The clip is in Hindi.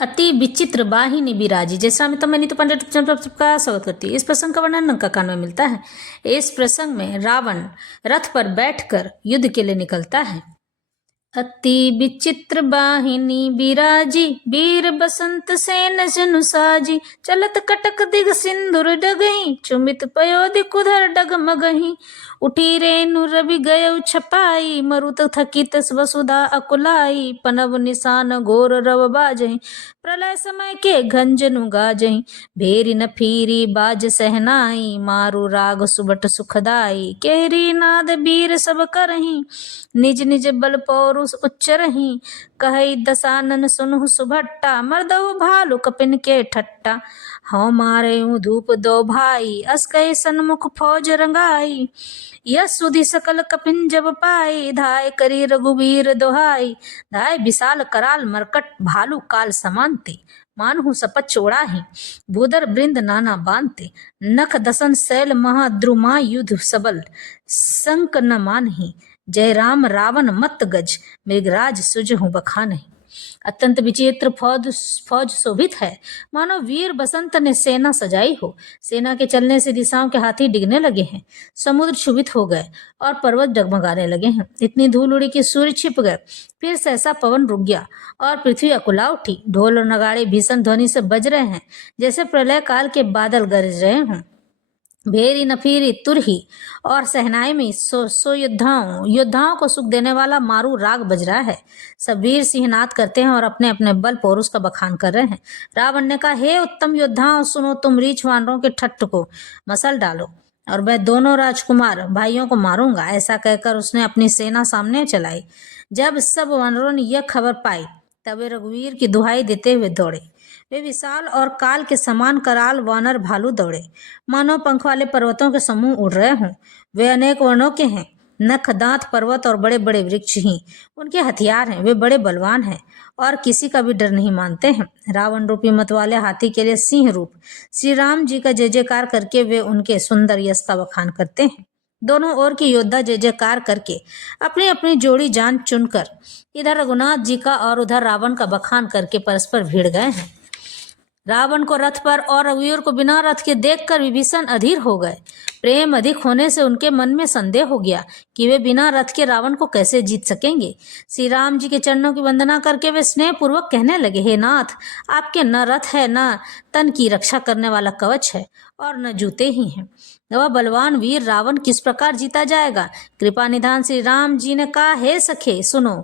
अति विचित्र वाहिनी बिराजी। जैसा में तो मैं नीतू पंडित सबका स्वागत करती है। इस प्रसंग का वर्णन अंका कान में मिलता है। इस प्रसंग में रावण रथ पर बैठकर युद्ध के लिए निकलता है। अति विचित्र वाहिनी बिराजी, वीर बसंत सेन जनु साजी, चलत कटक दिग सिंदूर डगही, चुमित पयोधि कुधर डगमगही, उठी रेणु रवि गयउ छपाई, मरुत थकित वसुधा अकुलाई, पनव निशान घोर रव बाजही, प्रलय समय के घंजनु गाजही, भेरी न फीरी बाज सहनाई, मारु राग सुबट सुखदाई, केरी नाद वीर सब करही, निज निज बल पौरुष उच्चरही, कहई दसानन सुनहु सुभट्टा, मर्दहु भालु कपिन के ठट्टा, हौ मारे धूप दो भाई, अस कहे सन्मुख फौज रंगाई, यस सुधि सकल कपिन जब पाई, धाय करी रघुवीर दोहाई, धाय विशाल कराल मरकट भालू काल समानते, मानहु सपच ओढ़ाही, भूधर बृंद नाना बांधते, नख दसन शैल महाद्रुमा युद्ध सबल, संक न मानही, जय राम रावण मत गज, मृगराज सुजहु बखानहि। अत्यंत विचित्र फौज शोभित है, मानो वीर बसंत ने सेना सजाई हो। सेना के चलने से दिशाओं के हाथी डिगने लगे हैं, समुद्र क्षुभित हो गए और पर्वत डगमगाने लगे हैं। इतनी धूल उड़ी कि सूर्य छिप गए। फिर सहसा पवन रुक गया और पृथ्वी अकुला उठी। ढोल और नगाड़े भीषण ध्वनि से बज रहे हैं, जैसे प्रलय काल के बादल गरज रहे हों। भेरी नफीरी तुरही और सहनाई में सो योद्धाओं को सुख देने वाला मारू राग बज रहा है। सब वीर सिंहनाद करते हैं और अपने अपने बल पौरुष का बखान कर रहे हैं। रावण ने कहा, हे उत्तम योद्धाओं, सुनो, तुम रीछ वानरों के ठट्ट को मसल डालो और मैं दोनों राजकुमार भाइयों को मारूंगा। ऐसा कहकर उसने अपनी सेना सामने चलाई। जब सब वानरों ने यह खबर पाई तब वे रघुवीर की दुहाई देते हुए दौड़े। वे विशाल और काल के समान कराल वानर भालू दौड़े, मानो पंख वाले पर्वतों के समूह उड़ रहे हों। वे अनेक वर्णों के हैं, नख दांत पर्वत और बड़े बड़े वृक्ष ही उनके हथियार हैं। वे बड़े बलवान हैं और किसी का भी डर नहीं मानते हैं। रावण रूपी मत वाले हाथी के लिए सिंह रूप श्री राम जी का जय जयकार करके वे उनके सुंदर यश का बखान करते हैं। दोनों ओर के योद्धा जय जयकार करके अपनी अपनी जोड़ी जान चुनकर इधर रघुनाथ जी का और उधर रावण का बखान करके परस्पर भिड़ गए हैं। रावण को रथ पर और रघुवीर को बिना रथ के देखकर विभीषण अधीर हो गए। प्रेम अधिक होने से उनके मन में संदेह हो गया कि वे बिना रथ के रावण को कैसे जीत सकेंगे। श्री राम जी के चरणों की वंदना करके वे स्नेह पूर्वक कहने लगे, हे नाथ, आपके न रथ है, न तन की रक्षा करने वाला कवच है और न जूते ही हैं। वह बलवान वीर रावण किस प्रकार जीता जाएगा? कृपा निधान श्री राम जी ने कहा, हे सखे सुनो,